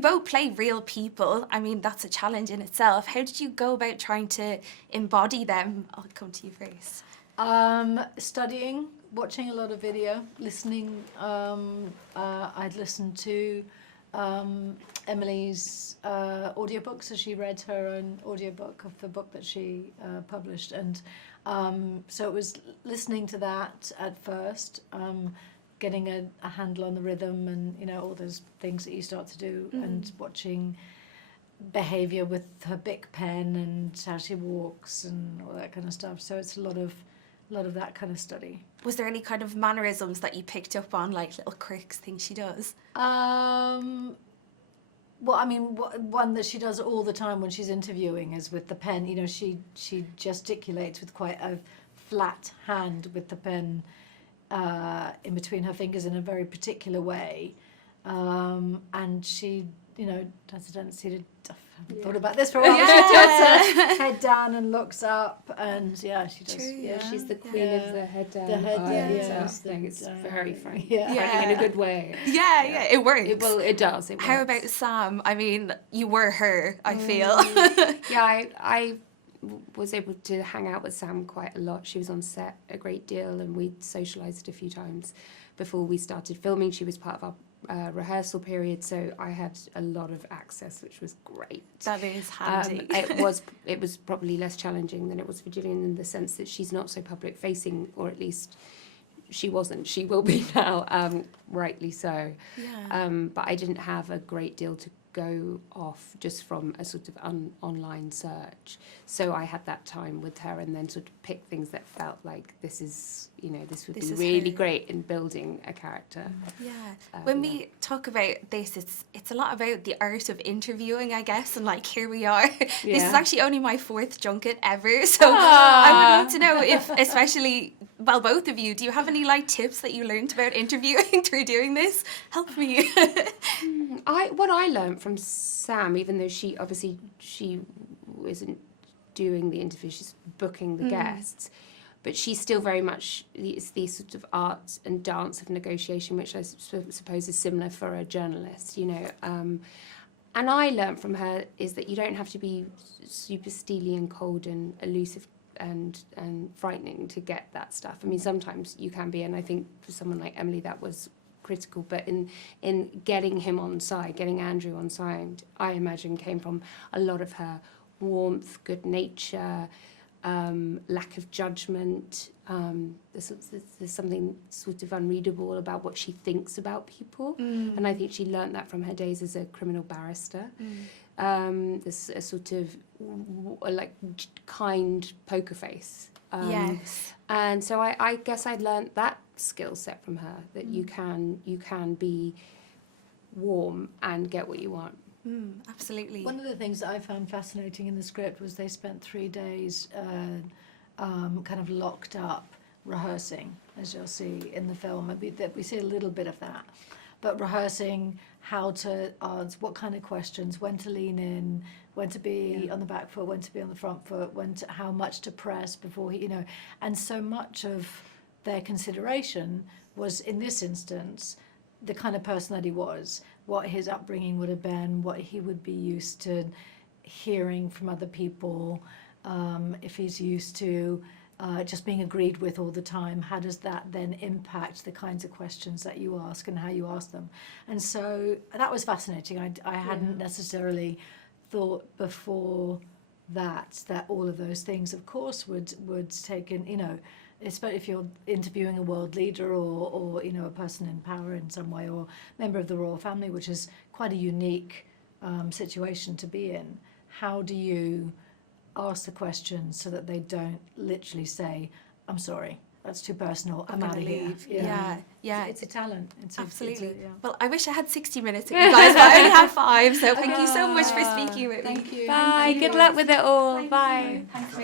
you both play real people. I mean, that's a challenge in itself. How did you go about trying to embody them? I'll come to you first. Studying, watching a lot of video, listening. I'd listened to Emily's audiobooks, so she read her own audiobook of the book that she published, and so it was listening to that at first, getting a handle on the rhythm and, you know, all those things that you start to do, and watching behaviour with her BIC pen and how she walks and all that kind of stuff. So it's a lot of that kind of study. Was there any kind of mannerisms that you picked up on, like little quirks, things she does? Well, I mean, one that she does all the time when she's interviewing is with the pen. You know, she gesticulates with quite a flat hand with the pen in between her fingers in a very particular way. And she, you know, has a tendency to, I haven't thought about this for a while, she turns her head down and looks up, and she does. True, Yeah, she's the queen of the head down. The head I think it's very funny. Funny in a good way. Yeah, it works. It does. It How works. about Sam? I mean, you were her, I feel. Yeah, I was able to hang out with Sam quite a lot. She was on set a great deal, and we socialised a few times before we started filming. She was part of our rehearsal period, so I had a lot of access, which was great. That is handy. It was probably less challenging than it was for Gillian, in the sense that she's not so public facing, or at least she wasn't. She will be now, rightly so. Yeah. But I didn't have a great deal to go off just from a sort of online search. So I had that time with her, and then sort of pick things that felt like this would be really great in building a character. Yeah. When we talk about this, it's a lot about the art of interviewing, I guess, and like here we are. This is actually only my 4th junket ever, so I would love to know if, especially, well, both of you, do you have any like tips that you learned about interviewing through doing this? Help me. What I learned from Sam, even though she isn't doing the interview, she's booking the guests, but she's still very much, it's the sort of art and dance of negotiation, which I suppose is similar for a journalist, you know. And I learned from her is that you don't have to be super steely and cold and elusive and frightening to get that stuff. I mean, sometimes you can be, and I think for someone like Emily that was critical, but in getting him on side, getting Andrew on side, I imagine came from a lot of her warmth, good nature, lack of judgment. There's something sort of unreadable about what she thinks about people, and I think she learnt that from her days as a criminal barrister. There's a sort of like kind poker face. Yes. And so I guess I learnt that skill set from her, that you can be warm and get what you want. Absolutely. One of the things that I found fascinating in the script was they spent 3 days kind of locked up rehearsing, as you'll see in the film. We see a little bit of that, but rehearsing how to answer, what kind of questions, when to lean in, when to be on the back foot, when to be on the front foot, how much to press before he, and so much of their consideration was, in this instance, the kind of person that he was, what his upbringing would have been, what he would be used to hearing from other people, if he's used to just being agreed with all the time, how does that then impact the kinds of questions that you ask and how you ask them? And so that was fascinating. I hadn't necessarily thought before that all of those things, of course, would take in, especially if you're interviewing a world leader or a person in power in some way, or member of the royal family, which is quite a unique situation to be in. How do you ask the questions so that they don't literally say, "I'm sorry, that's too personal, I'm out of here"? Yeah. It's a talent. Absolutely. Well, I wish I had 60 minutes with you guys, but I only have 5, so thank you so much for speaking with me. Thank you. Bye. Good luck with it all. Bye. Thanks,